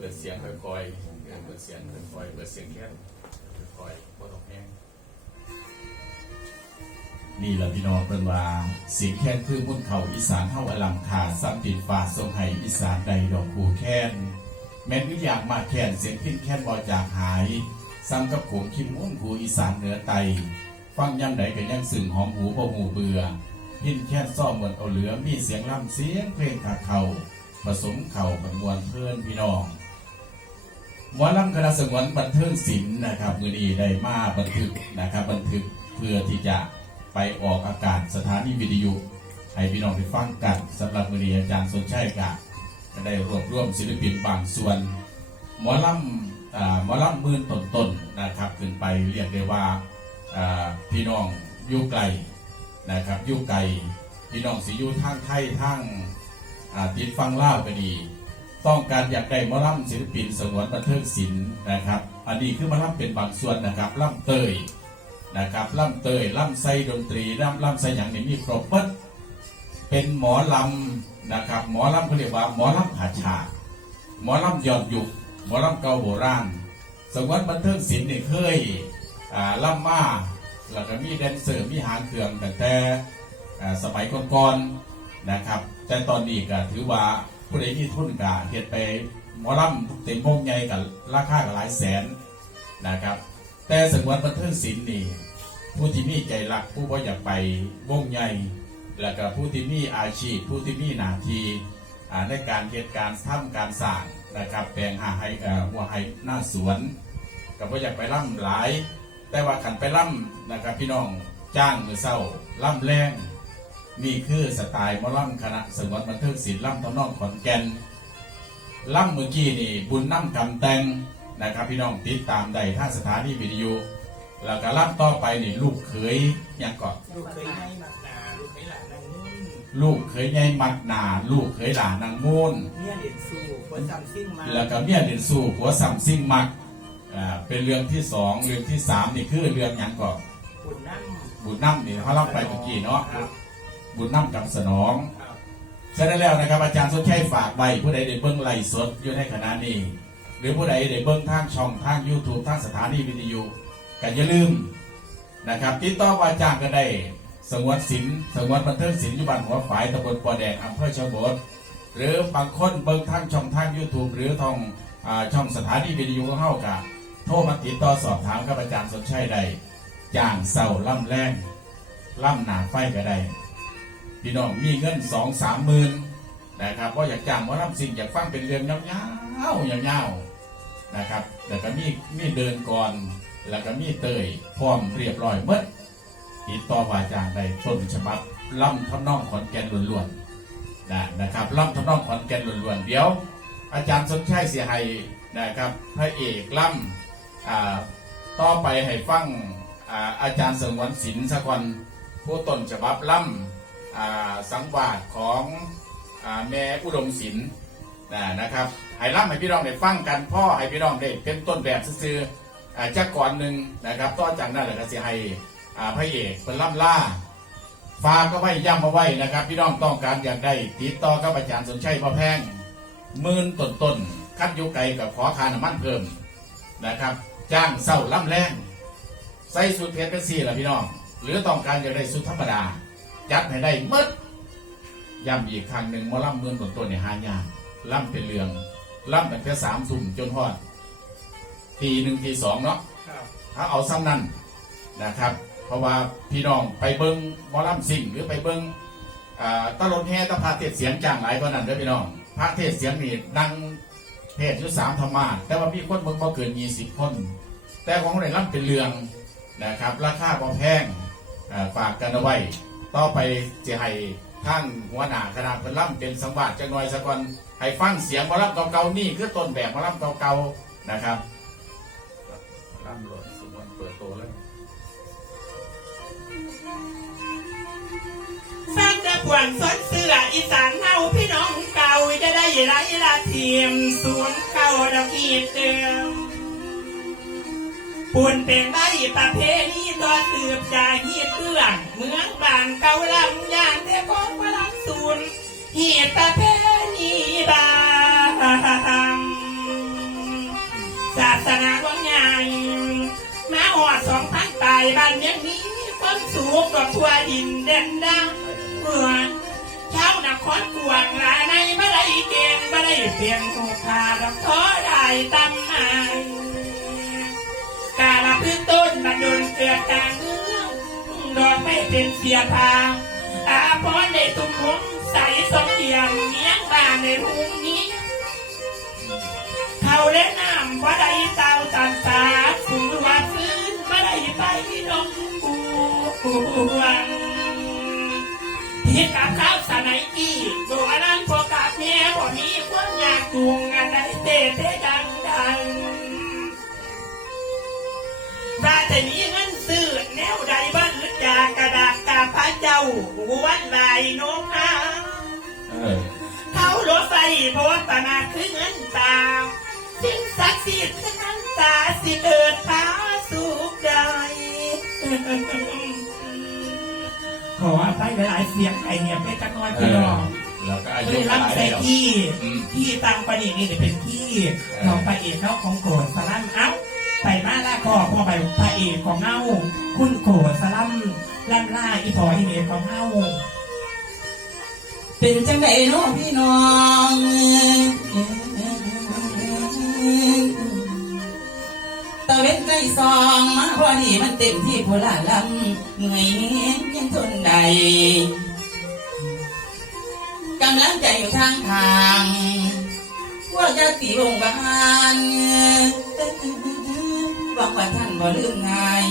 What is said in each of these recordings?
เปิดเสียงค่อยๆเปิดเสียงค่อยๆเปิดเสียงแค่ค่อยๆบ่ต้องแห้งนี่แหละพี่น้องเป็นว่าเสียงแค้นคือมุ่นเขาอีสานเท่าอลังคาสัมติดฟ้าทรงไห้อีสานใดดอกคูแค้นแม้นวิอยากมาแค้นเสียงพินแค้นบอจากหาย ซ้ำกับโขงคิมมุ่นหูอีสานเหนือไต ฟังยังใดก็ยังสึ่งหอมหูบ่หูเบื่อ พินแค้นซ่อมเหมือนเอาเหลือมีเสียงล่ำเสียงเพลงขาเขาผสมเข่าบันมวนเพื่อนพี่น้อง หมอลำคณะสงวนบันเทิงศิลป์นะครับมือดีได้มาบันทึกนะครับ บันทึกเพื่อที่จะไปออกอากาศสถานีวิทยุให้พี่น้องได้ฟังกันสำหรับมือดีอาจารย์สนชัยกะก็ได้รวบรวมศิลปินบางส่วน หมอลำอ่าหมอลำมื่นต้นๆนะครับขึ้นไปเรียกได้ว่าพี่น้องอยู่ไกลนะครับอยู่ไกลพี่น้องสิอยู่ทางไทยทางติดฟังเล่าวก็ดี ต้องการอยากได้มอลำศิลปินสงวนบันเทิงศิลป์นะครับ อันนี้คือมาล่ำเป็นบางส่วนนะครับล่ำเตยนะครับล่ำเตยล่ำไส้ดนตรีล่ำล่ำไส้อย่างนี้มีครบหมดเป็นหมอลำนะครับ หมอลำเขาเรียกว่าหมอลำผาชาหมอลำยอดยุคหมอลำเก่าโบราณสงวนบันเทิงศิลป์เนี่ยเคยอ่าล่ำมาแล้วก็มีแดนเซอร์มีหางเครื่องแต่แต่อ่าสมัยก่อนๆนะครับ แต่ตอนนี้ก็ถือว่า ผู้ใดมีทุนก็เฮ็ดไปหมอลำเต็มวงใหญ่กับราคาก็หลายแสนนะครับ แต่สงวนบันเทิงศิลป์นี่ผู้ที่มีใจรักผู้บ่อยากไปวงใหญ่แล้วก็ผู้ที่มีอาชีพ ผู้ที่มีหน้าที่ในการเหตุการณ์ทำการสร้างนะครับแปลงหาให้หัวให้หน้าสวนก็บ่อยากไปล่ำหลาย แต่ว่าขันไปล่ำนะครับพี่น้องจ้างมือเศร้าล่ำแรง นี่คือสไตล์มอล่ำคณะสงวนบันเทิงศิลป์ล่ำทำนองขอนแก่นล่ำเมื่อกี้นี่บุญน้ำกำแตงนะครับพี่น้องติดตามได้ท่าสถานีวิทยุแล้วก็ล่ำต่อไปนี่ลูกเขยยังก่อนลูกเคยให้มักนาลูกเคยหลานนางนุ่นลูกเขยใหญ่มักหนาลูกเขยหลานนางมูนเนี่ยเด่นสู้คนจำซิ่งมาแล้วก็เมียเด่นสู่ผัวสัมซิ่งมักอ่าเป็นเรื่องที่สองเรื่องที่สามนี่คือเรื่องยังก่อนปุ่นนั่งบุญน้ำนี่เขาเล่าไปเมื่อกี้เนาะ บุญน้ำกับสนองครับฉะนั้นแล้วนะครับอาจารย์สนชัยฝากไว้ผู้ใดได้เบิ้งไลฟ์สดอยู่ในขณะนี้ หรือผู้ใดได้เบิ้งทางช่องทาง YouTube ทางสถานีวิทยุก็อย่าลืมนะครับติดต่อว่าจ้างก็ได้สงวนศิลป์สงวนบันเทิงศิลป์ยู่บ้านหัวฝายตำบลปอแดงอำเภอชลบทหรือบางคนเบิ่งทางช่องทาง YouTube หรือทางช่องสถานีวิทยุของเฮากะโทรมาติดต่อสอบถามกับอาจารย์สนชัยได้จ้างเสาล่ำแรงล่ำหนาไฟก็ได้ พี่น้องมีเงินสองสามหมื่นนะครับว่าอยากจ้างว่าล่ำสิ่งอยากฟังเป็นเรื่องยาวๆยาวๆนะครับแล้วก็มีมีเดินก่อนแล้วก็มีเตยพร้อมเรียบร้อยหมดติดต่อว่าจ้างได้ต้นฉบับล่ำทำนองขอนแก่นล้วนๆนะนะครับล่ำทำนองขอนแก่นล้วนๆเดี๋ยว อาจารย์สนชัยเสียให้นะครับพระเอกล่ำอ่าต่อไปให้ฟังอาอาจารย์สงวนศิลป์สกอนผู้ต้นฉบับล่ำ สังวาสของอแม่อุดมศิลป์นะครับให้ล่ำให้พี่น้องได้ฟังกันพ่อให้พี่น้องได้เป็นต้นแบบซื่ออจากก่อนหนึ่งนะครับต่อจากนั้นแหละก็เสียให้พระเอกเป็นล่ำล่าฝาก็ไว้ย้ำมาไว้นะครับ พี่น้องต้องการอยากได้ติดต่อกับอาจารย์สนชัยพอแพงมื่นต้นต้นคัดยุไกลกับขอคาน้ำมันเพิ่มนะครับ จ้างเศร้าล่ำแรงใส่สุดเพชรเป็นสี่ละพี่น้อง หรือต้องการอยากได้สุดธรรมดา จัดให้ได้หมดย้ำอีกครั้งหนึ่งหมอล่ำหมื่นต้นต้นๆเนี่ยหายากล่ำเป็นเรืองล่ำเป็นแค่สามทุ่มจนฮอดทีหนึ่งทีสองเนาะครับถ้าเอาซ้ำนั่นนะครับ เพราะว่าพี่น้องไปเบิ้งหมอลำสิ่งหรือไปเบิ้งอ่าตะลนแห่ตะพาเทศเสียงจ้างหลายกว่านั้นเด้อพี่น้อง พระเทศเสียงนี่ดังเทศอยู่สามธรรมาสแต่ว่ามีคนเบิ่งบ่เกินยี่สิบคน แต่ของในลำเป็นเรืองนะครับ ราคาบ่แพงอ่าฝากกันเอาไว้ ต่อไปจะให้ท่านหัวหน้าคณะเป็นล่ำเป็นสังวาสจังหน่อยสักวันให้ฟังเสียงหมอลำเก่าๆนี่คือต้นแบบหมอลำเก่าๆนะครับล่ำหลดสมวันเปิดโตแล้วฟังแต่ปวนสนเสืออีสานเฮาพี่น้องเก่าจะได้ไรละเทียมสวมเก่าดอกอีเติม ปูนเป็นไม้ประเพณีตันสืบจากฮีเปื้องเมืองบางเกาลัำยานเทพองพลังศูนย์ฮีประเพณีบางศาสนาวังยานมาหอดสองพันตายบ้านยังมีความสูงกับทัวดินเด่นดังเหมือนเช้านครกวงลาในไม่ได้เก่งม่ได้เพียงถูกพาดับท้อได้ตั้งหาย ต้นมาโดนเกลือกลางเมืองดอกไม่เป็นเสียพาอาพรในตุ้มหงใสสมเดียมเมียงบ้านในหุงนี้ เขาเล่นน้ำว่าได้เตาตันตาฝืนว่าฟื้นว่าได้ไปนองกูวงที่กับข้าวสมัยกี้ดูอันนั้นพวกกับเมียบ่มีความอยากจุงอันใดเตะเตะดังดัง ถ้าจะมีเงินซื้อแนวใดบ้านลึกจากกระดาษกาพระเจ้าวันใดโน้มนาเออเขารถไฟโบสถ์นาคือเงินตาสิ่งศักดิ์สิทธิ์คือน้ำตาสิเดิดพาสุขใดขออภัยหลายๆเสียงไอเนี่ยเป็นจักน้อยเอพี่อน้องแล้วก็อายุเลยหรัลาบยใส่แล้วที่อืมที่ตังประดิษฐ์นี่เป็นที่ของพระเอกเขาของโกรธสลัมเอ้า ไปมาล่าคอพอไปพระเอกของเงาคุณโกรธสลัมล่ำล่าอีพออีเมของเงาเป็นจังไดเนาะพี่น้องตะเวนใจซองมาพอดีมันเต็มที่พลาลำเมื่อยยังทนใดกำลังใจอยู่ทางทางว่าจะตีวงบาน วังว่าท่านบ่ลืมง่าย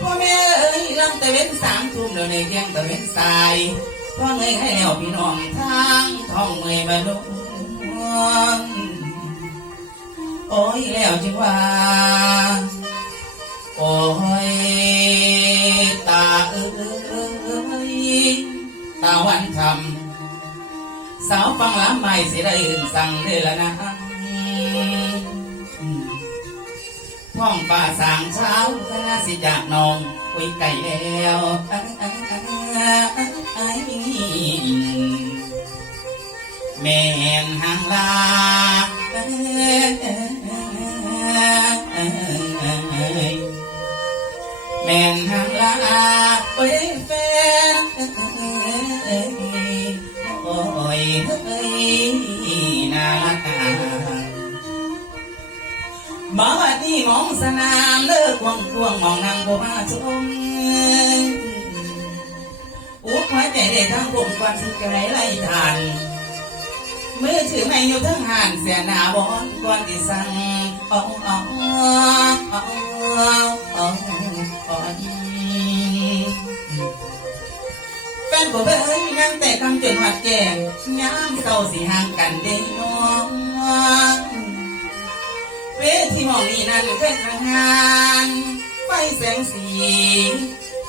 พ่อแม่เอ้ยลำตะเวนสามทุ่มแล้วในแก้งตะเวนสายพ่อเงยให้แล้วพี่น้องทางท้องเมยบรรลุโอ้ยแล้วจึงว่า โอ้ยตาเอ้ยตาวันทำสาวฟังล้ำไม่เสียได้อื่นสั่งเลยละนะ ท้องป่าสางเช้าคณะสิจากนองคุยไก่แล้วแม่นหางลาแม่นหางลา มาวัดนี้มองสนามเลิกวงดวงมองนางโบมาชมอุกหัวใจได้ทั้งผมความสิไกลไล่ทานมือถือไม่อยู่ทั้งหันเสียหนาบอนก่อนที่สั่งเอาเอาเอาเอาเอาแฟนผมเอ้ยยังแต่คำจนหัดแก่ย้ำเศร้าสิห่างกันเด้น้อง วทีหมองนี้นั่นเป็นทางงานไฟแสงสี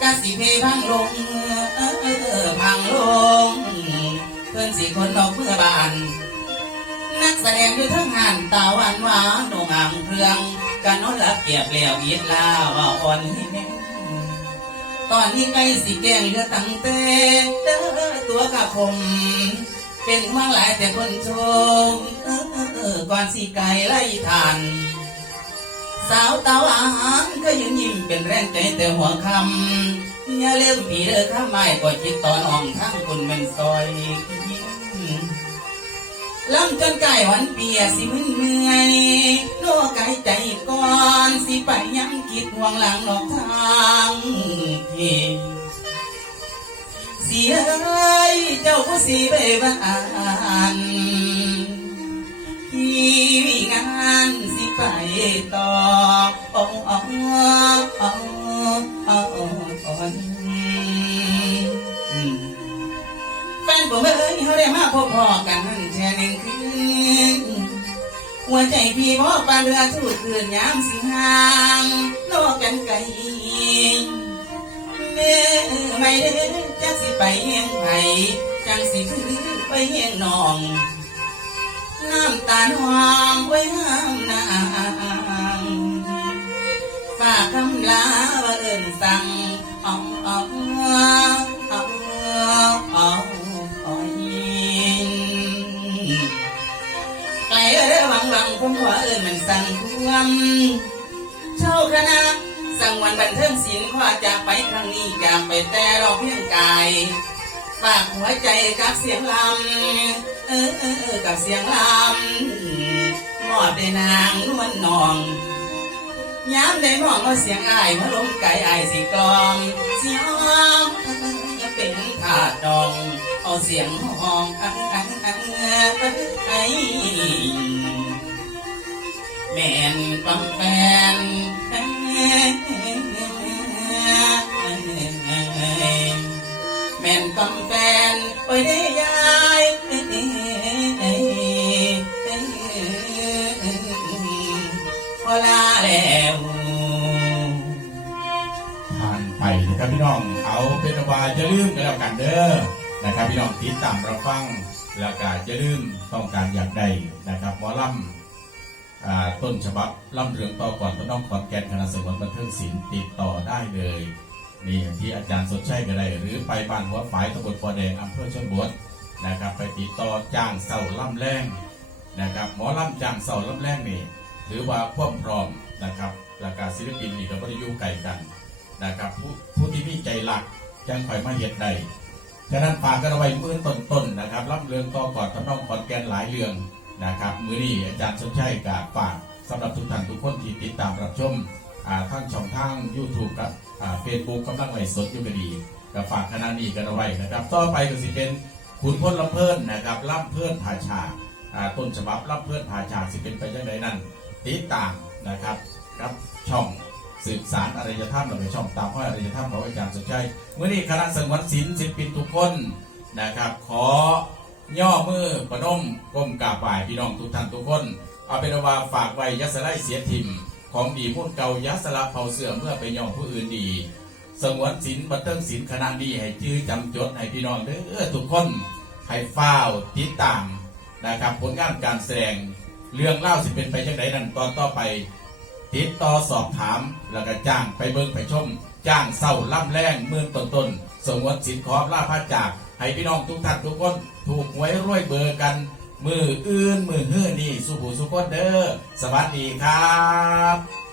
กาสีเพพังลงเออเออพังลง เพื่อนสี่คนนอกเมื่อบาน นักแสดงอยู่ทั้งงานตาหวานหวานโหนงอ่างเครื่องการนอนหลับเกียบเหลวยิดลาว่าอ่อนให้แม่ตอนนี้ใกล้สีแกงเหลือตั้งแต่เด้อตัวกับผม เป็นห่งหลายแต่คนชมก่อนสีไก่ไล่ทาน สาวเตาอาหารก็ยืนยิ้มเป็นแรงใจแต่หัวคำอย่าเล่มผีเด้อข้าไม่ก็คิดตอนอ่องทั้งคุณเป็นซอยยิ้มลำจนไก่หวันเปียสิมึนเมื่อยโลกายใจก่อน สิไปยังคิดห่วงหลังนอกทางพี่ สียเจ้าผู้สีใบบ้านที่มีงานสิไปต่ออ้อ้โอ้โอ้โอ้แฟนผมเอ้ยเขาได้มาพบพอกันแค่หนึ่งคืนหัวใจพี่บอกปานเรือทูดคืนยามสิหางโลกกันไกลเมื่อไม่ได้ ไปเฮียงไผจังสิคือไปเฮียงนอง น้ำตาหวางไว้ห้ามนางฝากคำลาว่าเอินสั่งเอาเอาเอาเอาเอาไกลเด้อหวังวังผมขอเอินมันสั่งควมาคณะ สังวันบันเทิงศิลป์ขอจากไปครั้งนี้อยากไปแต่เราเพียงกายฝากหัวใจกับเสียงลำเออเออเออกับเสียงลำมอดได้นางนวลนองย้ำได้น้องว่าเสียงอายมาลมไก่อายสิกลอมเสียงเป็นถาดดอง เอาเสียงห้องอังอังอังไอแม่นกำแฟน แม่นกำแฟนไปได้ยายพอลาแล้วผ่านไปนะครับพี่น้อง เอาเป็นว่าจะลืมกันแล้วกันเด้อนะครับพี่น้องติดตามเราฟังแล้วก็จะลืมต้องการอยากได้นะครับหมอลำอ่าต้นฉบับ ล่ำเรืองต่อก่อนต้นน้องขอนแก่นคณะสงฆ์บันเทิงศิลป์ติดต่อได้เลยนี่ที่อาจารย์สดใช่ก็ได้ หรือไปบ้านหัวฝายตำบลปอแดงอำเภอชนบทนะครับ ไปติดต่อจ้างเสาล่ำแรงนะครับ หมอลำจ้างเสาล่ำแรงนี่ถือว่าพร้อมพร้อมนะครับแล้วก็ศิลปินนี่ก็ไม่ได้ยู่ไกลกันนะครับผู้ผู้ที่มีใจหลักจังคอยมาเหตุใดฉะนั้นฝากกันเอาไว้มือต้นๆนะครับรับเรื่องต่อก่อนทำนองขอนแก่นหลายเรื่องนะครับ มือนี้อาจารย์สนชัยกับฝาก สำหรับทุกท่านทุกคนที่ติดตามรับชมอ่าทั้งช่องทาง YouTube กับเฟซบุ๊กกำลังไลฟ์สดอยู่ก็ดีกับฝากคณะนี้กันเอาไว้นะครับ ต่อไปก็สิเป็นขุนพลลำเพิ่นนะครับล่ำเพื่อนผาชาต้นฉบับล่ำเพื่อนผาชาสิเป็นไปยังไงนั้นติดตามนะครับกับช่องสืบสารอารยธรรมเราไปช่องตามห้อยอารยธรรมของอาจารย์สนใจเมื่อนี้คณะสงวนศิลป์ศิลปินทุกคนนะครับ ขอย่อมือประนมก้มกราบไหว้พี่น้องทุกท่านทุกคน เอาเป็นว่าฝากไว้ยัสไลเสียทิม ของดีมุ่นเก่ายัสละเผาเสื่อเมื่อไปย่องผู้อื่นดีสงวนศิลบันเทิงศิลคณะนี้ให้ชื่อจำจดให้พี่น้องเด้อทุกคนให้ฟ้าติดตามนะครับผลงานการแสดงเรื่องเล่าสิเป็นไปยังไงนั้นตอนต่อไป ติดต่อสอบถามแล้วก็จ้างไปเบิ่งไปชม จ้างเศร้าล่ำแรงเมืองต้นต้นสงวนสินขอบลาพระจาก ให้พี่น้องทุกท่านทุกคน ถูกหวยรวยเบอร์กัน มืออื่นมือเฮือนี่สุภูสุคนเด้อสวัสดีครับ